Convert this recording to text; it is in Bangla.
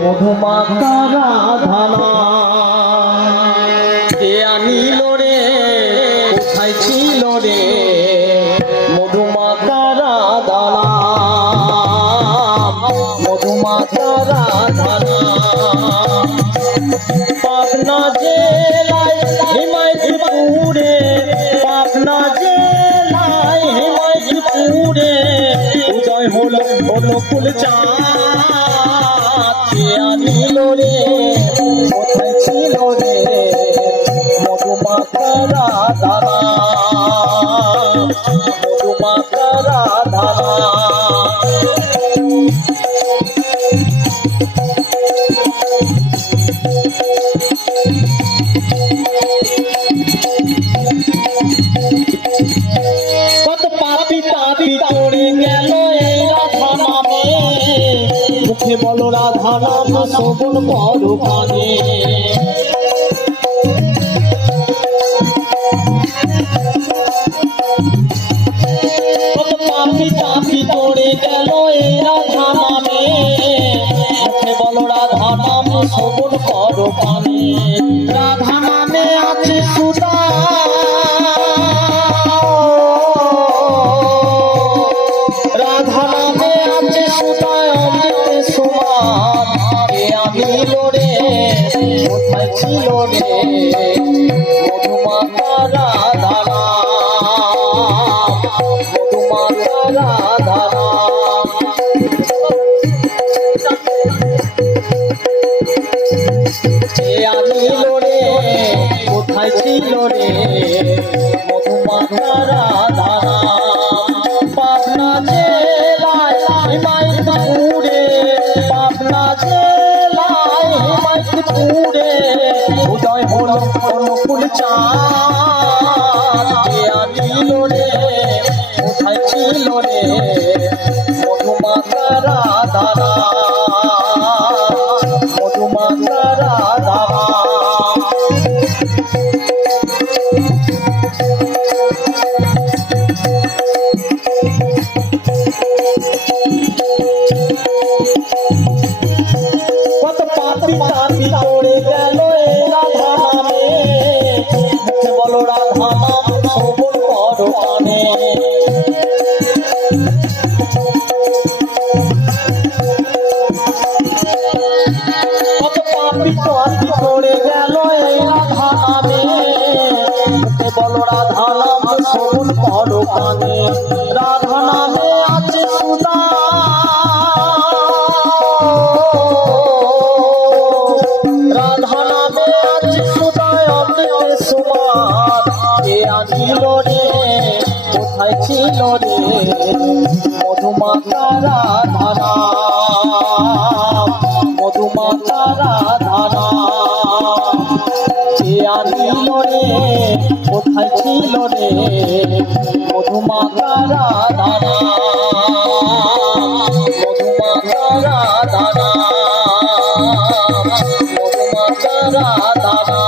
মধুমাতা রাধানা কে আনিল রে, কোথায় ছিল রে মধুমাতা রাধানা, মধুমাতা রাধানা। পাবনা জেলায় হিমায়তপুরে, পাবনা জেলায় হিমায়তপুরে উদয় হলো অনুকূল চাঁদ কে আনিল রে, কোথায় ছিল রে মধুমাতা রাধানা, মধুমাতা রাধানা। কত পাপি তাপি চড়ে গেল এই রাধা নামে, মুখে বলো রাধা নাম শ্রবণ করো কানে। কত পাপি তাপি চড়ে গেল এই রাধা নামে, মুখে বলো রাধা নাম শ্রবণ করো কানে। রাধা নামে আছে সুধা, রাধা নামে আছে সুধায় অমৃতে সমান কে আনিল রে, কোথায় ছিল রে মধুমাতা রাধানা, মধুমাতা রাধানা। কে আনিল রে, কোথায় ছিল রে মধুমাতা রাধানা। পাবনা জেলায় হিমায়তপুরে, পাবনা জেলায় হিমায়তপুরে উদয় হলো অনুকূল চাঁদ কে আনিল রে, কোথায় ছিল রে মধুমাতা রাধানা, মধুমাতা রাধানা। কত পাপি তাপি চড়ে গেল এই রাধা নামে, মুখে বলো রাধা নাম শ্রবণ করো কানে। কত পাপি তাপি চড়ে গেল এই রাধা নামে, মুখে বলো রাধা নাম শ্রবণ করো কানে। রাধা নামে আছে সুধা, রাধা নামে আছে সুধায় অমৃতে সমান কে আনিল রে, কোথায় ছিল রে মধুমাতা রাধানা, মধুমাতা রাধানা। কে আনিল রে, কোথায় ছিল রে মধুমাতা রাধানা, মধুমাতা রাধানা, মধুমাতা রাধানা।